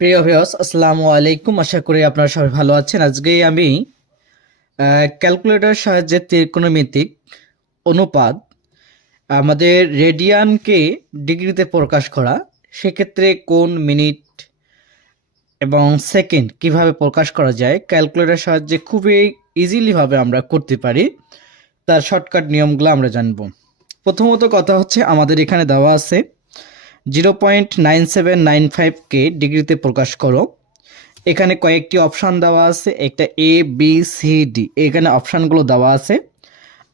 প্রিয় ভিউয়ার্স, আসসালামু আলাইকুম। আশা করি আপনারা সবাই ভালো আছেন। আজকে আমি ক্যালকুলেটরের সাহায্যে ত্রিকোণমিতিক অনুপাত আমাদের রেডিয়ানকে ডিগ্রিতে প্রকাশ করা, সেক্ষেত্রে কোন, মিনিট এবং সেকেন্ড কিভাবে প্রকাশ করা যায় ক্যালকুলেটরের সাহায্যে খুবই ইজিলিভাবে আমরা করতে পারি, তার শর্টকাট নিয়মগুলো আমরা জানব। প্রথমত কথা হচ্ছে, আমাদের এখানে দেওয়া আছে 0.9795কে ডিগ্রিতে প্রকাশ করো। এখানে কয়েকটি অপশান দেওয়া আছে, একটা এ বি সি ডি, এখানে অপশানগুলো দেওয়া আছে।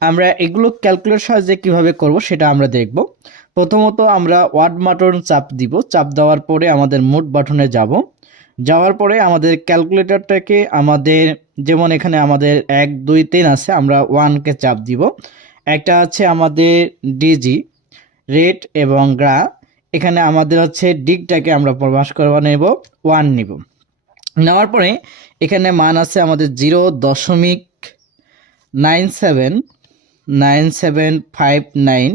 আমরা এগুলো ক্যালকুলেটর সাহায্যে কীভাবে করব সেটা আমরা দেখব। প্রথমত আমরা ওয়ার্ড বাটন চাপ দিব। চাপ দেওয়ার পরে আমাদের মোড বাটনে যাব। যাওয়ার পরে আমাদের ক্যালকুলেটরটাকে আমাদের, যেমন এখানে আমাদের 1 2 3 আছে, আমরা 1কে চাপ দিব। একটা আছে আমাদের ডিজি, রেড এবং গ্রা। এখানে আমাদের হচ্ছে দিকটাকে আমরা প্রকাশ করবা নেব, 1 নিব। নেওয়ার পরে এখানে মান আছে আমাদের 0.979759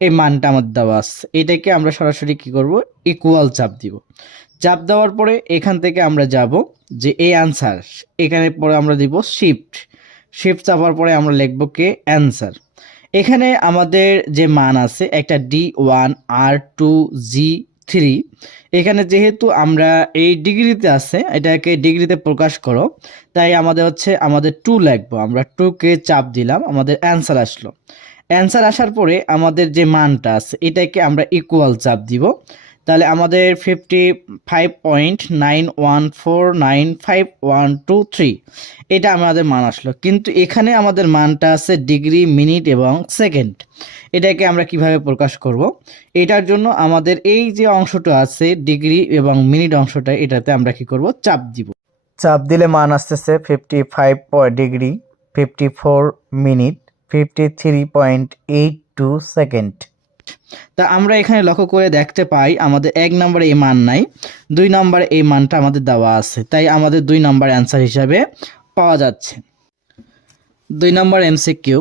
এই মানটা আমাদের দেওয়া আছে। এটাকে আমরা সরাসরি কি করব, ইকুয়াল চাপ দিব। চাপ দেওয়ার পরে এখান থেকে আমরা যাব যে এই অ্যান্সার, এখানে পরে আমরা দিব শিফট চাপার পরে আমরা লিখব কে অ্যান্সার। এখানে আমাদের যে মান আছে একটা D1 R2 G3, এখানে যেহেতু আমরা এই ডিগ্রিতে আছে, এটাকে ডিগ্রিতে প্রকাশ করো, তাই আমাদের হচ্ছে আমাদের 2 লিখবো। আমরা 2কে চাপ দিলাম, আমাদের অ্যান্সার আসলো। অ্যান্সার আসার পরে আমাদের যে মানটা আছে এটাকে আমরা ইকুয়াল চাপ দিব। তাহলে আমাদের 55.91495123 এটা আমাদের মান আসলো। কিন্তু এখানে আমাদের মানটা আছে ডিগ্রি, মিনিট এবং সেকেন্ড। এটাকে আমরা কিভাবে প্রকাশ করব? এটার জন্য আমাদের এই যে অংশটা আছে ডিগ্রি এবং মিনিট অংশটা, এটাতে আমরা কি করব, চাপ দিব। চাপ দিলে মান আসতেছে 55 ডিগ্রি, 54 মিনিট, 53.82 সেকেন্ড। তা আমরা এখানে লক্ষ্য করে দেখতে পাই আমাদের 1 নম্বরে এই মান নাই, 2 নম্বরে এই মানটা আমাদের দেওয়া আছে, তাই আমাদের 2 নম্বর অ্যান্সার হিসাবে পাওয়া যাচ্ছে। 2 নম্বর এমসিকিউ,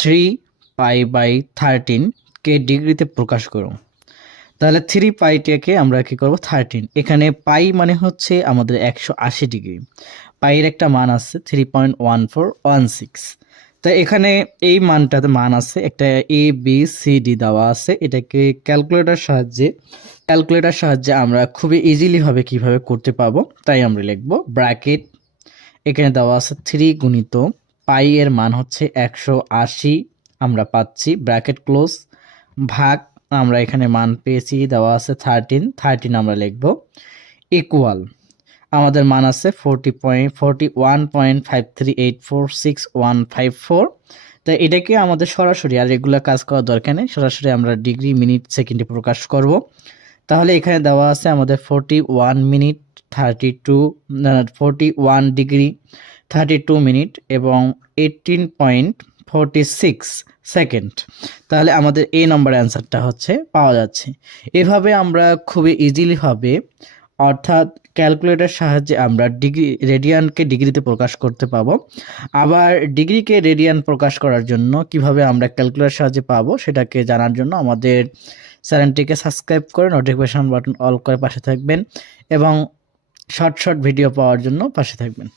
3π/13 কে ডিগ্রিতে প্রকাশ করো। তাহলে 3πটাকে আমরা কি করব, 13। এখানে পাই মানে হচ্ছে আমাদের 180 ডিগ্রি। পাইয়ের একটা মান আছে 3.1416। তো এখানে এই মানটাতে মান আছে একটা এ বি সি ডি দেওয়া আছে। এটাকে ক্যালকুলেটর সাহায্যে আমরা খুবই ইজিলি ভাবে কিভাবে করতে পাবো, তাই আমরা লিখব ব্র্যাকেট। এখানে দেওয়া আছে 3 গুণিত পাই এর মান হচ্ছে 180 আমরা পাচ্ছি, ব্র্যাকেট ক্লোজ, ভাগ, আমরা এখানে মান পেয়েছি দেওয়া আছে 13 আমরা লিখব ইকুয়াল, আমাদের মান আছে 41.53846154। তো এটাকে আমাদের সরাসরি আর রেগুলার কাজ করার দরকার নেই, সরাসরি আমরা ডিগ্রি, মিনিট, সেকেন্ডে প্রকাশ করব। তাহলে এখানে দেওয়া আছে আমাদের 41 মিনিট 41 ডিগ্রি 32 মিনিট এবং 18.46 সেকেন্ড। তাহলে আমাদের এই নম্বর অ্যান্সারটা হচ্ছে পাওয়া যাচ্ছে। এভাবে আমরা খুবই ইজিলিভাবে, অর্থাৎ ক্যালকুলেটর সাহায্যে আমরা রেডিয়ানকে ডিগ্রিতে প্রকাশ করতে পাবো। আবার ডিগ্রিকে রেডিয়ান প্রকাশ করার জন্য কিভাবে আমরা ক্যালকুলেটর সাহায্যে পাবো সেটাকে জানার জন্য আমাদের চ্যানেলটিকে সাবস্ক্রাইব করে নোটিফিকেশন বাটন অল করে পাশে থাকবেন এবং শর্ট ভিডিও পাওয়ার জন্য পাশে থাকবেন।